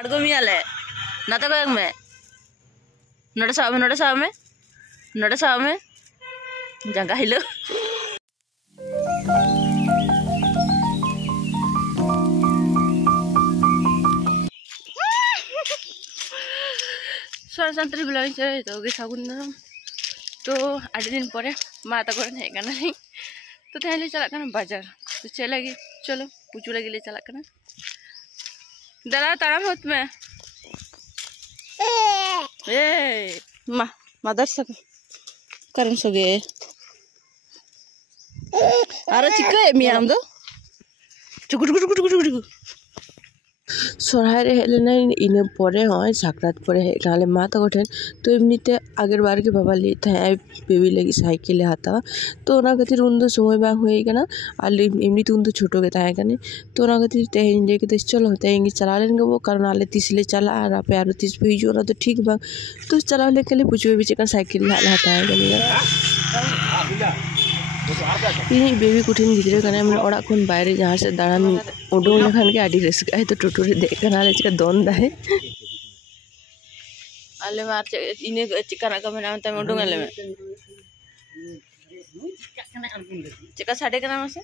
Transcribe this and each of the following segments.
अड़गोमियाले नाते को में नोटे साव में जंगा हिलो संतरी ब्लॉग तो सागुन तो आठ दिन पर मा तक हेकना तो तेल चलना बाजार तो चलेगी चलो पुचू लगे ले चलना दादा ताराम होत में ए मदर सब करम सगे अरे चिक्का मिया हम दो चुकु चुकु चुकु चुकु चुकु सोरहाय हेलेना इन परे होय साकरात परे हेनाले मा तको ठेन तो एमनीते आगर बार के बाबा ले था बेबी लगी साइकिल हाता तो ओना खातिर उन दो समय बा होई गना आले एमनी तो उन दो छोटो के ताय कने तो ओना खातिर तेहिन जे के चलो तेहिन चला लेन गो कारण आले तिसले चला आ पे आरो तिस पे जो ना तो ठीक बा तो चला ले के लिए पुछो भी चेका साइकिल हाता है गनी इन बेबी कुठिन गिद्रे कने मन ओड़ा खन बाहर जहां से दाड़ान उडो लेखान के आडी रस्का है तो टोटो रे देख कनाले चिका दोन दाहे आले मार इने चिका ना कमे नाम तमे उडो गले में चिका साडे कना मसे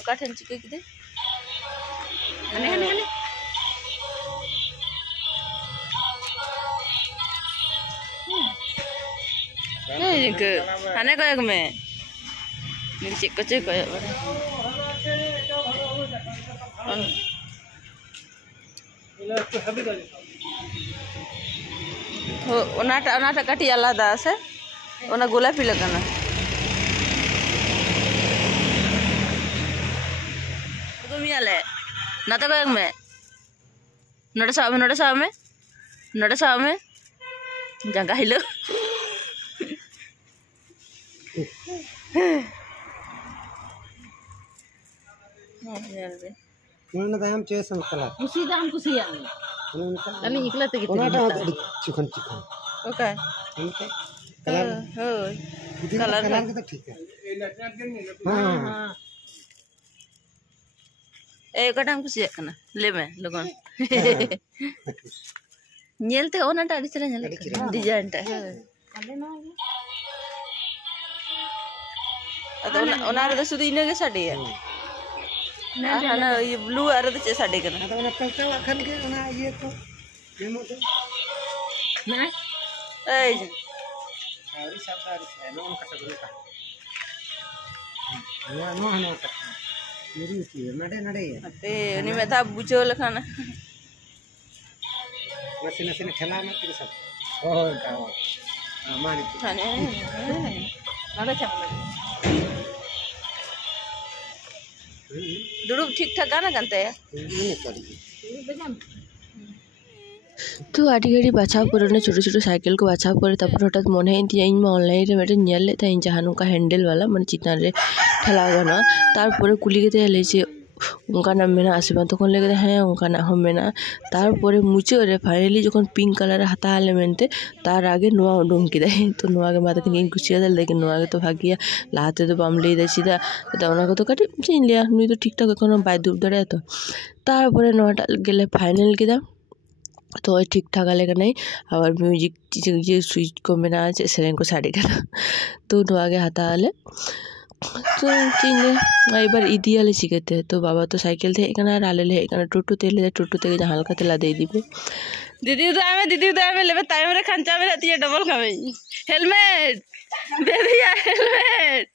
ओका ठन चिके किदे हने हने हने ये के हने को एक में चेक कटी आलादा से गोलापी लगना नाते को में नोटे साव में जंगा हिलो mana dayam cewek kala musi dam kusiya ani ikla te gitu chicken okay colour हो कलर का तो ठीक है हां ए कटाम कुसिया कना ले में लगन नेलते ओनाटा आडी चला नेल डिजाइन टा अदो ओना रे सुदी इने के साडी है ना ये ब्लू आ रहा है साडे कना तो ना पलटा खन के ना ये तो डेमो तो ना ए सारी शब्दारी है नो उनका सब का नो नो का मेरी थी नडे नडे अबे नि में था बुझो लखाना मशीन मशीन खेला में तेरे सब और का मानी थाने नडे चमले दुड़ुब ठीक ठाक गाना गाते हैं तो आधी घड़ी बाछाव पर छोटो छोटो साइकिल को बाछाव पर तब हठात मन है इन ऑनलाइन रे मेरे नेल ले था इन जहानों का हैंडल वाला मन चितना रे ठेला गना तार पूरे कुली के ले से उनका नाम में ना आसमान तो कौन लेके हैं उनका नाम में ना तार पूरे मुझे रे फाइनली जो कौन पिंक कलर हता हाले मेंते तार आगे नुआ उडुम की दे तो नुआ के माता के कुछ याद लेकिन नुआ के तो भागिया लाते तो बामले दे सीधा तो उना को तो काटी चिन लिया नुई तो ठीक ठाक कोनो बाय दुब दड़े तो तार पूरे नुआटा गेले फाइनल की दा तो ठीक ठाक लेके नहीं और म्यूजिक ये स्विच को मेना सेरेन को साड़ी करा तो नुआ के हता हाले तो चिन्ह एक बार इदी वाले सीखते हैं तो बाबा तो साइकिल थे एकना राले ले एकना टोटो तेले टोटो ते जहां हल्का तेला दे दीबे दीदी उदाय में लेबे टाइम रे खंचा में रहती है डबल खावे हेलमेट बेबी हेलमेट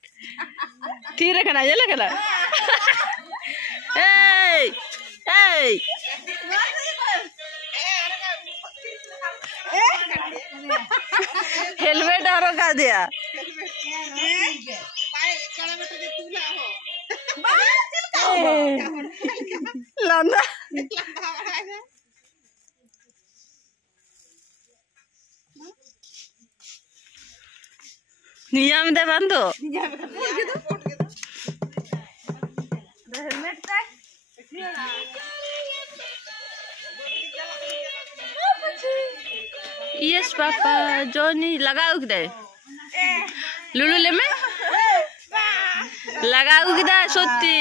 ठीक रखना ये लगला ए ए हेलमेट और का दिया लंदा नियम दे बंदो हेलमेट यस पापा जोनी लगाओ किधर लुलु ले में लगाओ किधर सोती